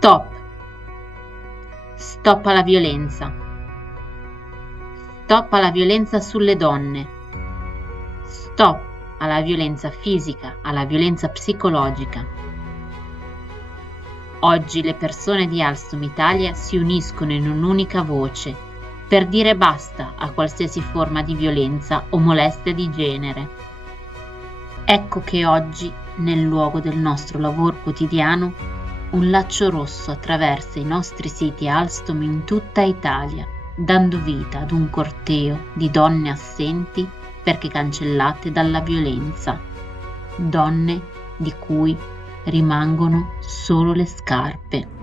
Stop! Stop alla violenza! Stop alla violenza sulle donne! Stop alla violenza fisica, alla violenza psicologica! Oggi le persone di Alstom Italia si uniscono in un'unica voce per dire basta a qualsiasi forma di violenza o molestia di genere. Ecco che oggi, nel luogo del nostro lavoro quotidiano, un laccio rosso attraversa i nostri siti Alstom in tutta Italia, dando vita ad un corteo di donne assenti perché cancellate dalla violenza, donne di cui rimangono solo le scarpe.